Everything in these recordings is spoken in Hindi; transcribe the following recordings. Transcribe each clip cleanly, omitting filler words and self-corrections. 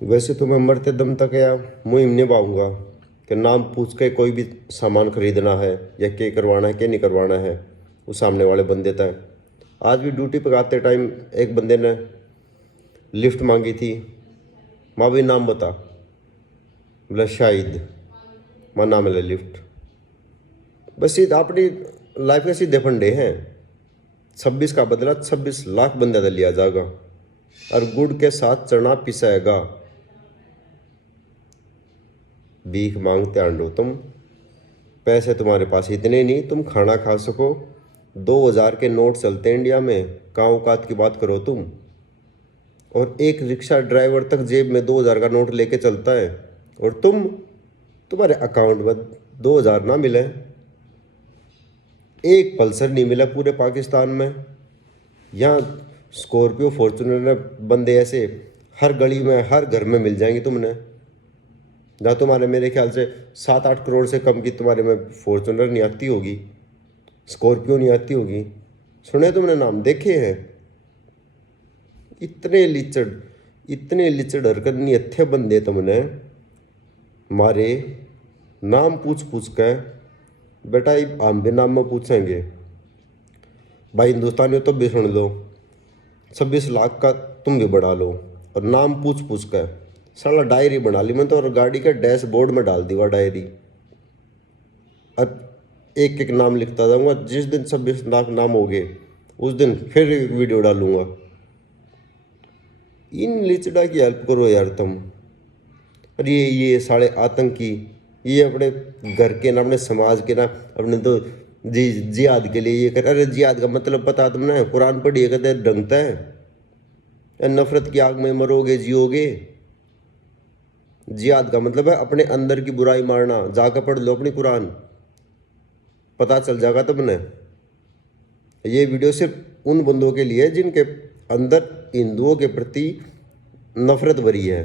वैसे तो मैं मरते दम तक या मुहिम निभाऊंगा कि नाम पूछ के कोई भी सामान खरीदना है या क्या करवाना है क्या नहीं करवाना है वो सामने वाले बंदे तक। आज भी ड्यूटी पर आते टाइम एक बंदे ने लिफ्ट मांगी थी। माँ भी नाम बता। बोला शाहिद। माँ नाम ले लिफ्ट। बस ये अपनी लाइफ के सीधे फंडे हैं। 26 का बदला 26 लाख बंदे से लिया जाएगा और गुड़ के साथ चना पिसाएगा। भीख मांगते आंडो तुम। पैसे तुम्हारे पास इतने नहीं तुम खाना खा सको। 2000 के नोट चलते इंडिया में। काऊ कात की बात करो तुम। और एक रिक्शा ड्राइवर तक जेब में 2000 का नोट लेके चलता है। और तुम्हारे अकाउंट में 2000 ना मिले। एक पल्सर नहीं मिला पूरे पाकिस्तान में। यहाँ स्कॉर्पियो फॉर्चूनर बंदे ऐसे हर गली में हर घर में मिल जाएंगे तुमने। जहाँ तुम्हारे मेरे ख्याल से 7-8 करोड़ से कम की तुम्हारे में फॉर्चूनर नहीं आती होगी, स्कॉर्पियो नहीं आती होगी। सुने तुमने नाम देखे हैं। इतने लिचड़ हरकत नहीं अच्छे बंदे तुमने मारे। नाम पूछ पूछ के बेटा हम भी नाम में पूछेंगे भाई। हिंदुस्तानी हो तो भी सुन लो। 26 लाख का तुम भी बढ़ा लो और नाम पूछ पूछ कर साला डायरी बना ली मैं तो। और गाड़ी के डैशबोर्ड में डाल दी वह डायरी। अब एक एक नाम लिखता जाऊंगा। जिस दिन 26 लाख नाम हो गए उस दिन फिर एक वीडियो डालूंगा। इन लिचड़ा की हेल्प करो यार तुम। और ये सारे आतंकी ये अपने घर के ना अपने समाज के ना अपने तो जिहाद के लिए ये कर। अरे जिहाद का मतलब पता तुमने? कुरान पढ़िए कहते ढंगता है नफरत की आग में मरोगे जियोगे। जिहाद का मतलब है अपने अंदर की बुराई मारना। जाकर पढ़ लो अपनी कुरान, पता चल जाएगा तुमने। ये वीडियो सिर्फ उन बंदों के लिए जिनके अंदर हिंदुओं के प्रति नफरत भरी है।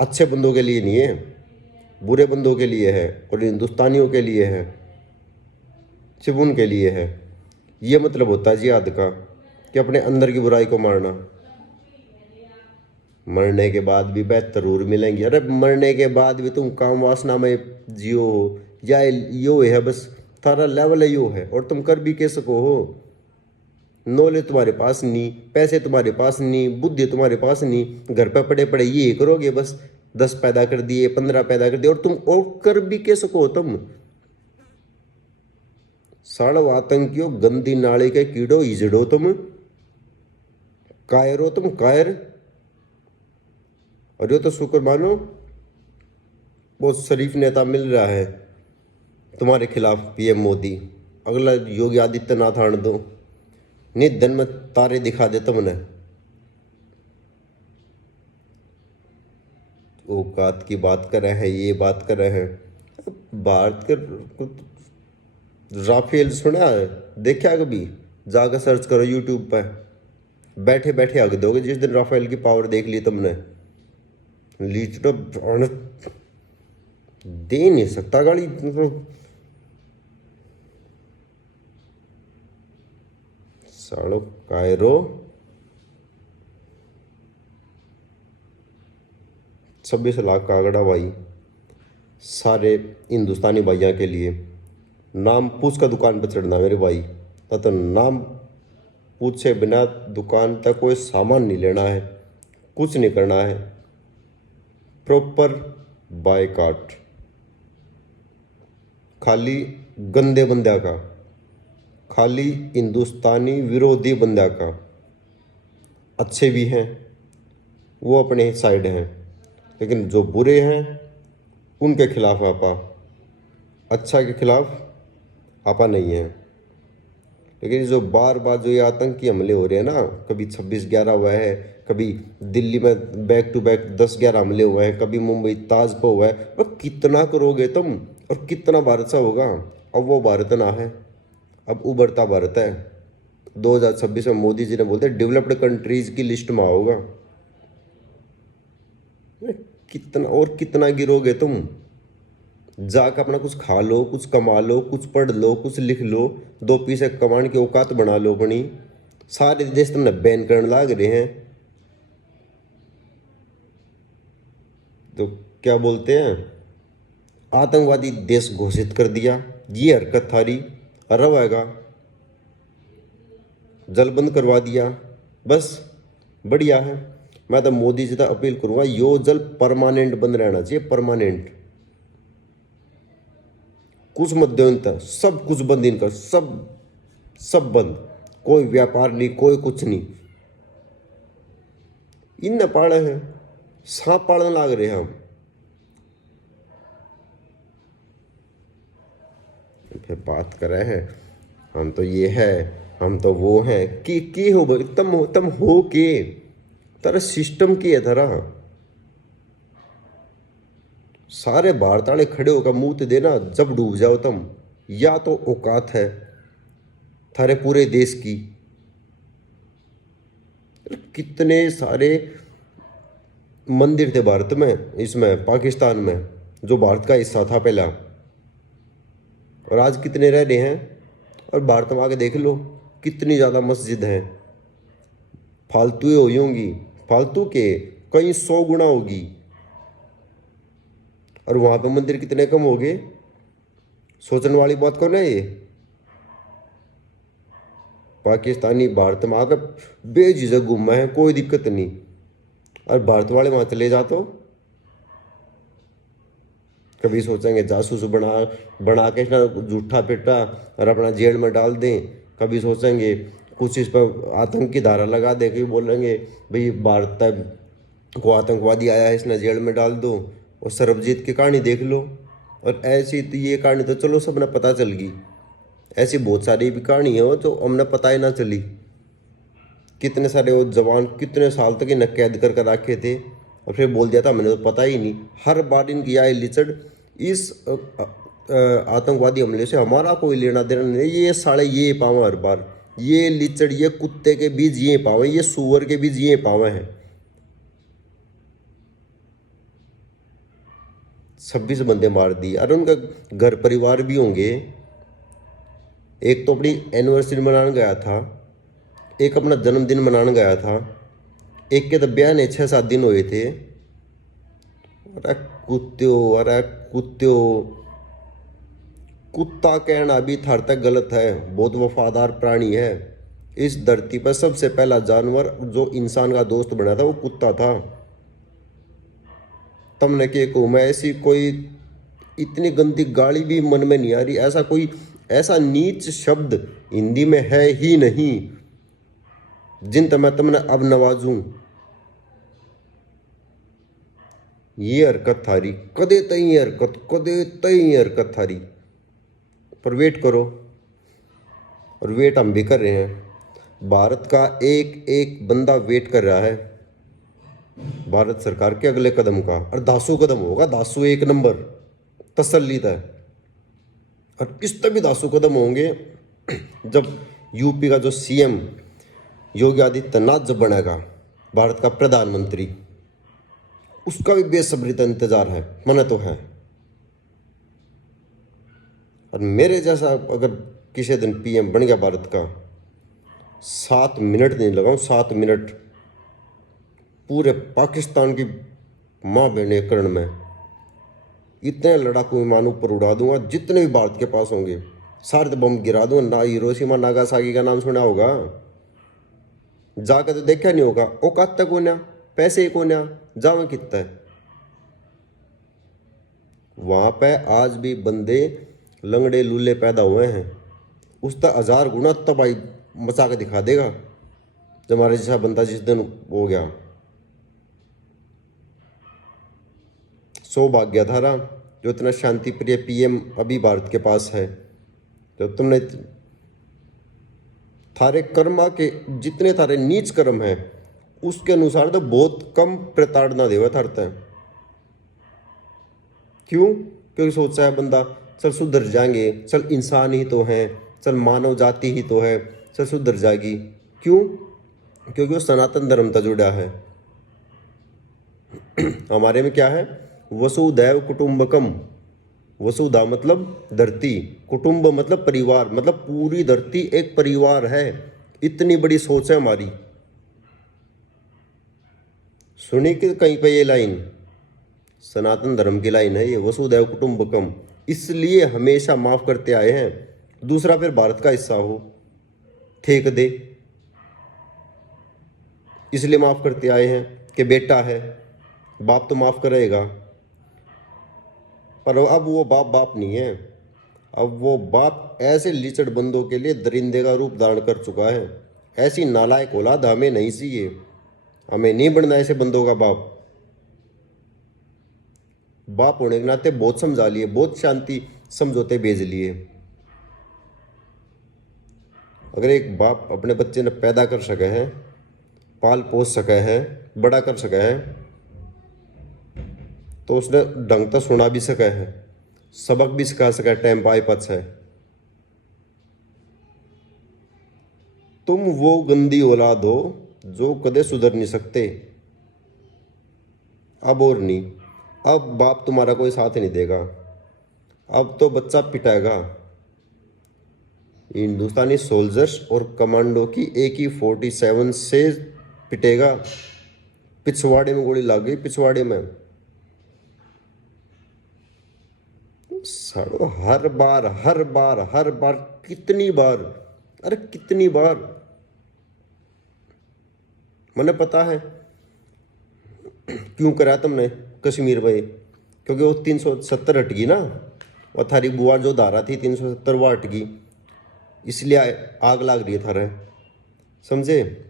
अच्छे बंदों के लिए नहीं है, बुरे बंदों के लिए है और हिंदुस्तानियों के लिए है, सिर्फ उनके लिए है। ये मतलब होता है जिहाद का कि अपने अंदर की बुराई को मारना। मरने के बाद भी बेहतर जरूर मिलेंगी। अरे मरने के बाद भी तुम काम वासना में जियो या यो है बस थारा लेवल है यो है। और तुम कर भी कैसे सको हो। नॉलेज तुम्हारे पास नहीं, पैसे तुम्हारे पास नहीं, बुद्धि तुम्हारे पास नहीं। घर पे पड़े पड़े ये करोगे बस 10 पैदा कर दिए 15 पैदा कर दिए। और तुम और कर भी कैसे सको तुम। साड़व आतंकियों गंदी नाले के कीड़ो इजड़ो तुम। कायर हो तुम कायर। और ये तो शुक्र मानो बहुत शरीफ नेता मिल रहा है तुम्हारे खिलाफ, पीएम मोदी। अगला योगी आदित्यनाथ आने दो, नित दिन में तारे दिखा दे तुमने। औकात की बात कर रहे हैं, ये बात कर रहे हैं। भारत के राफेल सुना है? देखा कभी? जाकर सर्च करो यूट्यूब पर। बैठे बैठे हक दोगे जिस दिन राफेल की पावर देख ली तुमने। लीच तो दे नहीं सकता गाड़ी मतलब। सालो कायरो 26 लाख का आंकड़ा भाई सारे हिंदुस्तानी भाइयों के लिए। नाम पूछ कर दुकान पर चढ़ना मेरे भाई। तो नाम पूछे बिना दुकान तक कोई सामान नहीं लेना है, कुछ नहीं करना है। Proper boycott. खाली गंदे बंदा का, खाली हिंदुस्तानी विरोधी बंदा का। अच्छे भी हैं वो अपने साइड हैं, लेकिन जो बुरे हैं उनके खिलाफ आपा, अच्छा के खिलाफ आपा नहीं है। लेकिन जो बार बार जो ये आतंकी हमले हो रहे हैं ना, कभी 26/11 हुआ है, कभी दिल्ली में बैक टू बैक 10/11 हमले हुए हैं, कभी मुंबई ताज पर हुआ है। और कितना करोगे तुम और कितना भारत सा होगा। अब वो भारत ना है, अब उभरता भारत है। 2026 में मोदी जी ने बोलते डेवलप्ड कंट्रीज की लिस्ट में आओगा। कितना और कितना गिरोगे तुम। जाकर अपना कुछ खा लो, कुछ कमा लो, कुछ पढ़ लो, कुछ लिख लो, 2 पैसे कमाने की औकात बना लो अपनी। सारे देश तुमने बैन करने लाग रहे हैं। तो क्या बोलते हैं, आतंकवादी देश घोषित कर दिया, ये हरकत थारी, अरब आएगा, जल बंद करवा दिया, बस बढ़िया है। मैं तो मोदी जी तक अपील करूंगा, यो जल परमानेंट बंद रहना चाहिए, परमानेंट। कुछ मत दो इनका, सब कुछ बंद इनका, सब सब बंद, कोई व्यापार नहीं, कोई कुछ नहीं। इन पाड़े हैं, सांप पाड़ने लाग रहे हैं हम। फिर बात कर रहे हैं हम तो ये है, हम तो वो हैं कि हो भाई, तम हो के तारा सिस्टम की है तारा। सारे भारताड़े खड़े होकर मुंह ते देना जब डूब जाओ तुम, या तो औकात है थारे पूरे देश की। कितने सारे मंदिर थे भारत में, इसमें पाकिस्तान में, जो भारत का हिस्सा था पहला, और आज कितने रह रहे हैं। और भारत में आके देख लो कितनी ज़्यादा मस्जिद हैं, फालतू ही हुई होंगी, फालतू के कई 100 गुना होगी। और वहाँ पे मंदिर कितने कम हो गए, सोचने वाली बात कौन है ये। पाकिस्तानी भारत में आकर बेझिझक घूमा है, कोई दिक्कत नहीं, और भारत वाले वहाँ चले जा तो कभी सोचेंगे जासूस बना के ना झूठा पिट्टा और अपना जेल में डाल दें, कभी सोचेंगे कुछ इस पर आतंक की धारा लगा दे, कभी बोलेंगे भाई भारत को आतंकवादी आया है इसने जेल में डाल दो। और सरबजीत की कहानी देख लो, और ऐसी तो ये कहानी तो चलो सबने पता चल गई, ऐसी बहुत सारी भी कहानी है जो हमने पता ही ना चली। कितने सारे वो जवान कितने साल तक इन्हें कैद करके रखे थे, और फिर बोल दिया था मैंने तो पता ही नहीं। हर बार इनकी आए लिचड़, इस आतंकवादी हमले से हमारा कोई लेना देना नहीं, ये साले ये पावे हर बार, ये लिचड़, ये कुत्ते के बीज ये पावे, ये सुअर के बीज ये पावे हैं। 26 बंदे मार दिए, और उनका घर परिवार भी होंगे। एक तो अपनी एनिवर्सरी मनाने गया था, एक अपना जन्मदिन मनाने गया था, एक के तो ब्याह ने 6-7 दिन हुए थे। अरे कुत्त्यो, अरे कुत्त्यो, कुत्ता कहना भी थार तक गलत है, बहुत वफादार प्राणी है। इस धरती पर सबसे पहला जानवर जो इंसान का दोस्त बना था वो कुत्ता था। तुमने के को मैं ऐसी कोई इतनी गंदी गाली भी मन में नहीं आ रही, ऐसा कोई ऐसा नीच शब्द हिंदी में है ही नहीं जिन मैं तुमने अब नवाजूं। ये हरकत थारी कदे तई हरकत, कदे तई हरकत थारी। पर वेट करो, और वेट हम भी कर रहे हैं। भारत का एक एक बंदा वेट कर रहा है भारत सरकार के अगले कदम का, और दासू कदम होगा, दासू एक नंबर तसल्ली है। और इस तक भी दासू कदम होंगे जब यूपी का जो सीएम योगी आदित्यनाथ जब बनेगा भारत का प्रधानमंत्री, उसका भी बेसब्री का इंतजार है, मने तो है। और मेरे जैसा अगर किसी दिन पीएम बन गया भारत का, 7 मिनट नहीं लगाऊं, 7 मिनट पूरे पाकिस्तान की माँ बहने करण में इतने लड़ाकू विमान ऊपर उड़ा दूंगा, जितने भी भारत के पास होंगे सारे बम गिरा दूंगा। ना हिरोशिमा नागासाकी का नाम सुना होगा, जाकर तो देखा नहीं होगा। औकात तक होना, पैसे ही कोना, जावा कितना है। वहां पे आज भी बंदे लंगड़े लूले पैदा हुए हैं, उस तक 1000 गुना तबाही मचा के दिखा देगा जब हमारे जैसा बंदा जिस दिन हो गया। सौभाग्य धारा जो इतना शांति प्रिय पीएम अभी भारत के पास है। तो तुमने थारे कर्मा के जितने थारे नीच कर्म हैं उसके अनुसार तो बहुत कम प्रताड़ना देवा थारता है। क्यों? क्योंकि सोचता है बंदा चल सुधर जाएंगे, चल इंसान ही तो हैं, चल मानव जाति ही तो है, चल सुधर जाएगी। क्यों? क्योंकि वो सनातन धर्म से जुड़ा है। हमारे में क्या है, वसुधैव कुटुंबकम। वसुधा मतलब धरती, कुटुंब मतलब परिवार, मतलब पूरी धरती एक परिवार है। इतनी बड़ी सोच है हमारी। सुनी कि कहीं पे ये लाइन, सनातन धर्म की लाइन है ये, वसुधैव कुटुंबकम, इसलिए हमेशा माफ करते आए हैं। दूसरा फिर भारत का हिस्सा हो, फेंक दे, इसलिए माफ करते आए हैं कि बेटा है, बाप तो माफ करेगा। पर अब वो बाप बाप नहीं है, अब वो बाप ऐसे लीचड़ बंदों के लिए दरिंदे का रूप धारण कर चुका है। ऐसी नालायक औलाद हमें नहीं चाहिए, हमें नहीं बनना ऐसे बंदों का बाप। बाप होने के नाते बहुत समझा लिए, बहुत शांति समझौते भेज लिए। अगर एक बाप अपने बच्चे ने पैदा कर सके है, पाल पोस सके है, बड़ा कर सके है, तो उसने ढंग तो सुना भी सका है, सबक भी सिखा सका है, टाइम पाए पच है। तुम वो गंदी औलाद हो जो कदे सुधर नहीं सकते। अब और नहीं, अब बाप तुम्हारा कोई साथ नहीं देगा, अब तो बच्चा पिटाएगा। हिंदुस्तानी सोल्जर्स और कमांडो की AK-47 से पिटेगा। पिछवाड़े में गोली लग गई, पिछवाड़े में। साड़ो हर बार हर बार हर बार, कितनी बार, अरे कितनी बार। मैंने पता है क्यों करा तुमने कश्मीर में, क्योंकि वो 370 हट गई ना, और थारी बुआ जो धारा थी 370 वो हट गई, इसलिए आग लाग रही है थारे, समझे।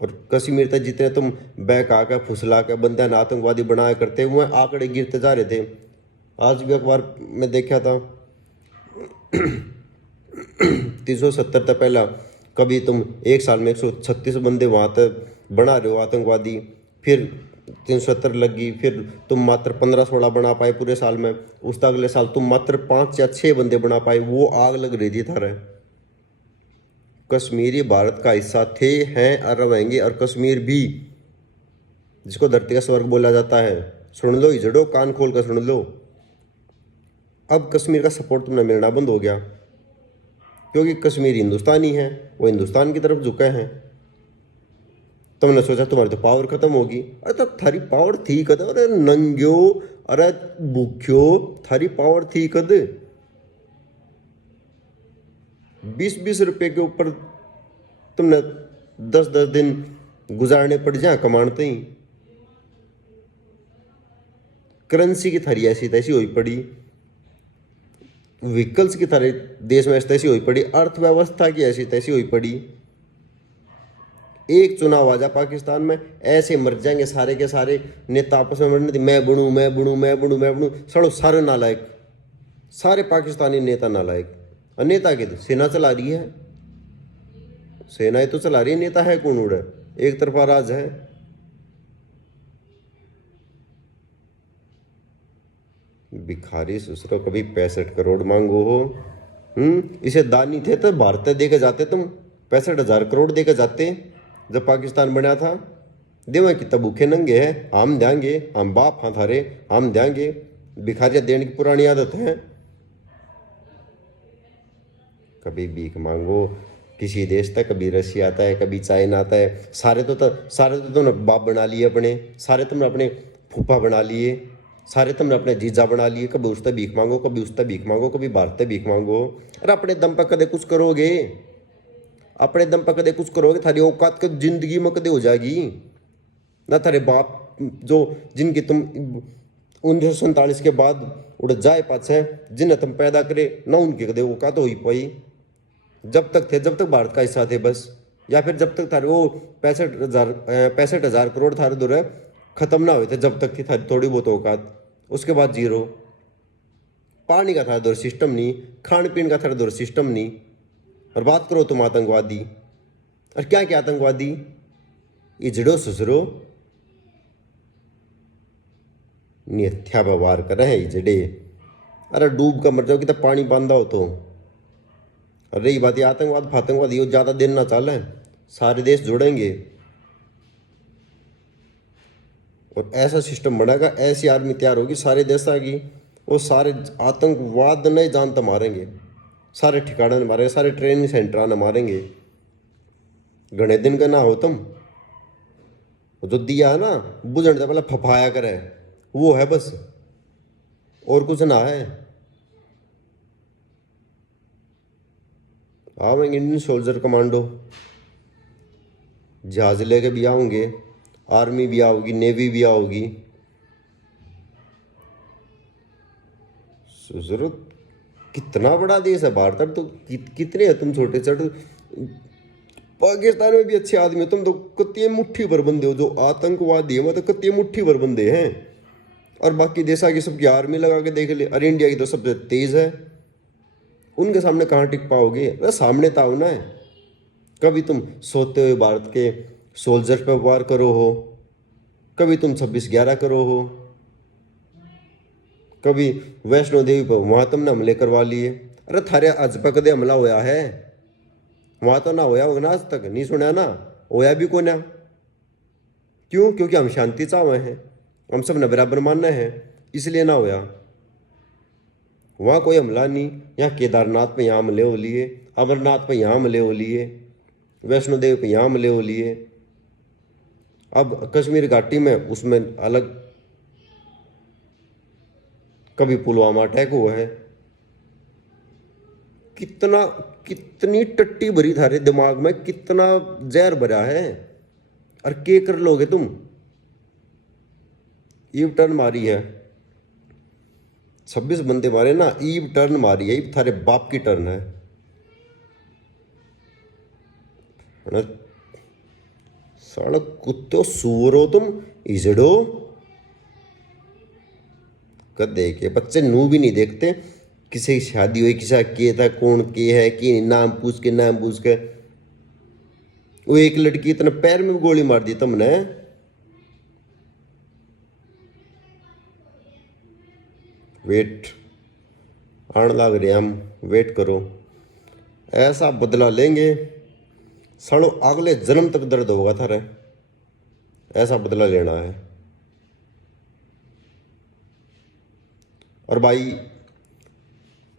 और कश्मीर तक जितने तुम बहका के फुसला के बंदे न आतंकवादी बनाया करते हुए आंकड़े गिरते जा रहे थे। आज भी अखबार में देखा था 370 तक पहला, कभी तुम एक साल में 136 बंदे वहाँ तक बना रहे हो आतंकवादी, फिर 370 लग गई, फिर तुम मात्र 15-16 बना पाए पूरे साल में, उसका अगले साल तुम मात्र 5 या 6 बंदे बना पाए, वो आग लग रही थी थारे। कश्मीरी भारत का हिस्सा थे, हैं और रहेंगे। और कश्मीर भी, जिसको धरती का स्वर्ग बोला जाता है, सुन लो हिजड़ो, कान खोल कर सुन लो। अब कश्मीर का सपोर्ट तुम्हें मिलना बंद हो गया, क्योंकि कश्मीर हिंदुस्तानी है, वो हिंदुस्तान की तरफ झुके हैं। तुमने सोचा तुम्हारी तो पावर खत्म होगी, अरे तब थारी पावर थी कद, अरे नंग्यो, अरे भूख्यो, थारी पावर थी कद। 20-20 रुपए के ऊपर तुमने 10-10 दिन गुजारने पड़ जाए कमाते ही। करेंसी की थारी ऐसी तैसी हुई पड़ी, व्हीकल्स की थारे देश में ऐसी तैसी हुई पड़ी, अर्थव्यवस्था की ऐसी तैसी हुई पड़ी। एक चुनाव आ जा पाकिस्तान में, ऐसे मर जाएंगे सारे के सारे नेता आपस में मरने, मैं बनूं मैं बनूं मैं बनूं मैं बनूं, सड़ो सारे नालायक, सारे पाकिस्तानी नेता नालायक। और नेता की तो सेना चला रही है, सेना तो चला रही है, नेता है कौन उड़ा, एक तरफा राज है। भिखारी ससुरो, कभी 65 करोड़ मांगो हो। इसे दानी थे तो भारत देके जाते तुम, 65,000 करोड़ देके जाते जब पाकिस्तान बना था। देवा कि तब भूखे नंगे हैं, हम देंगे, हम बाप हाँ थारे, हम देंगे। भिखारियाँ देने की पुरानी आदत है। कभी भीख मांगो किसी देश तक, कभी रशिया आता है, कभी चाइना आता है। सारे तो तुमने बाप बना लिए अपने, सारे तुमने अपने फूफा बना लिए, सारे तुमने अपने जीजा बना लिए। कभी उससे भीख मांगो, कभी उससे भीख मांगो, कभी भारत से भीख मांगो। अरे अपने दम पर कदे कुछ करोगे, अपने दम पर कदे कुछ करोगे, थारी औकात का जिंदगी में कदे हो जाएगी ना। थारे बाप जो जिनकी तुम 1947 के बाद उड़ जाए पाछे, जिन्हें तुम पैदा करे ना, उनकी कदे औकात हो ही पाई। जब तक थे, जब तक भारत का हिस्सा थे बस, या फिर जब तक थारे वो 65,000 करोड़ थारे दूर खत्म ना हुए थे, जब तक थी थारी थोड़ी बहुत औकात। उसके बाद जीरो। पानी का थारा दूर सिस्टम नहीं, खान पीन का थारा दूर सिस्टम नहीं। और बात करो तुम आतंकवादी, और क्या क्या आतंकवादी, इजड़ो ससुरो निहत्या व्यवहार कर रहे हैं इजड़े। अरे डूब का मर जाओ कि तब पानी बांधा हो तो। और रही बात ये आतंकवाद फातंकवाद, ये ज़्यादा दिन ना चले, सारे देश जुड़ेंगे और ऐसा सिस्टम बनेगा, ऐसी आर्मी तैयार होगी सारे देश की, वो सारे आतंकवाद नहीं जानता मारेंगे, सारे ठिकाने न मारेंगे, सारे ट्रेनिंग सेंटर न मारेंगे। घने दिन का ना हो तुम, जो दिया है ना बुझने से पहले फफाया करे, वो है बस, और कुछ ना है। आवेंगे इंडियन सोल्जर कमांडो, जहाज लेके भी आओगे, आर्मी भी आओगी, नेवी भी आओगी। जरूरत, कितना बड़ा देश है भारत। अब तो कितने है तुम छोटे छोटे। पाकिस्तान में भी अच्छे आदमी हो तुम तो, कत्ती मुट्ठी भर बंदे हो। जो आतंकवादी है मतलब कत्ती मुट्ठी भर बंदे हैं। और बाकी देशा की सबकी आर्मी लगा के देख ले। अरे इंडिया की तो सबसे तेज है, उनके सामने कहाँ टिक पाओगे। अरे सामने तो आओ ना है। कभी तुम सोते हुए भारत के सोल्जर पर वार करो हो, कभी तुम 26/11 करो हो, कभी वैष्णो देवी पर वहां तुमने हमले करवा लिए। अरे थारे अज पे कदे हमला होया है? वहां तो ना होया होगा ना, आज तक नहीं सुना ना, होया भी को ना। क्यों? क्योंकि हम शांति चाहते हैं, हम सब ने बराबर मानना है, इसलिए ना होया। वहां कोई हमला नहीं। यहाँ केदारनाथ पे यहाँ हमले हो लिए, अमरनाथ पे यहाँ हमले हो लिए, वैष्णो देवी पे यहाँ हमले हो लिए। अब कश्मीर घाटी में उसमें अलग, कभी पुलवामा अटैक हुआ है। कितना, कितनी टट्टी भरी थारे दिमाग में, कितना जहर भरा है। और के कर लोगे तुम? ईव टर्न मारी है, 26 बंदे मारे ना, ईव टर्न मारी है। ईव थारे बाप की टर्न है ना? साला कुत्ते सुअरो तुम, इजड़ो। गधे के बच्चे नू भी नहीं देखते। किसी की शादी हुई, किसी के था, कौन के है कि नाम पूछ के, नाम पूछ के। वो एक लड़की इतना पैर में गोली मार दी तुमने। वेट आने लग रहे हम, वेट करो। ऐसा बदला लेंगे सड़ो, अगले जन्म तक दर्द होगा थारे। ऐसा बदला लेना है। और भाई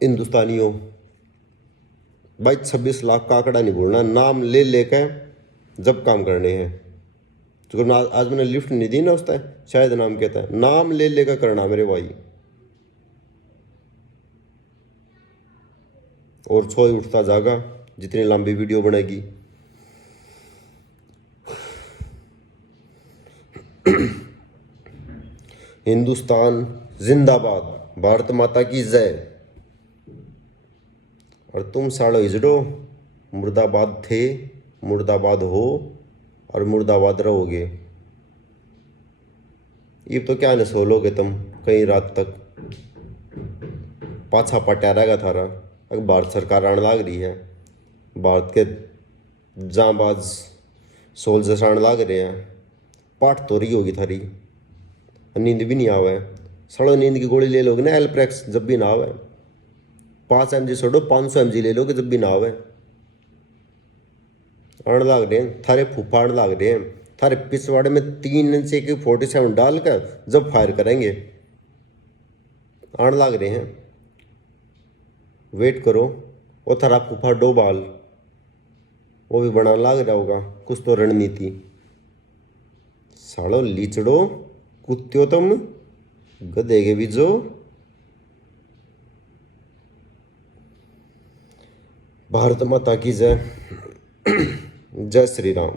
हिंदुस्तानियों, भाई 26 लाख का आंकड़ा नहीं भूलना। नाम ले लेके जब काम करने हैं, जो आज मैंने लिफ्ट नहीं दी ना, उसका शायद नाम कहता है, नाम ले लेकर करना मेरे भाई। और सोई उठता जागा जितनी लंबी वीडियो बनेगी। हिंदुस्तान जिंदाबाद, भारत माता की जय। और तुम सालो हिजड़ो, मुर्दाबाद थे, मुर्दाबाद हो और मुर्दाबाद रहोगे। ये तो क्या न सोलोगे तुम कई रात तक, पाछा पटा रहेगा थारा। अगर भारत सरकार आने लाग रही है, भारत के जांबाज सोल्जर्स आने लाग रहे हैं, पाठ तो रही होगी थारी। नींद भी नहीं आवे, सड़ो नींद की गोली ले लोगे ना एल्प्रेक्स, जब भी ना आवे। 5 mg छोड़ो, 500 mg ले लोगे जब भी ना आवे। आने लाग रहे हैं थारे फूफा, आने लाग रहे हैं थारे पिछवाड़े में 3 इंच की 47 डालकर जब फायर करेंगे। आने लाग रहे हैं, वेट करो। और थारा फूफा डोबाल, वो भी बनाने लाग रहा होगा कुछ तो रणनीति। सालो लीचड़ो, कुत्तियों तुम, गधे के भी जो। भारत माता की जय। जय श्री राम।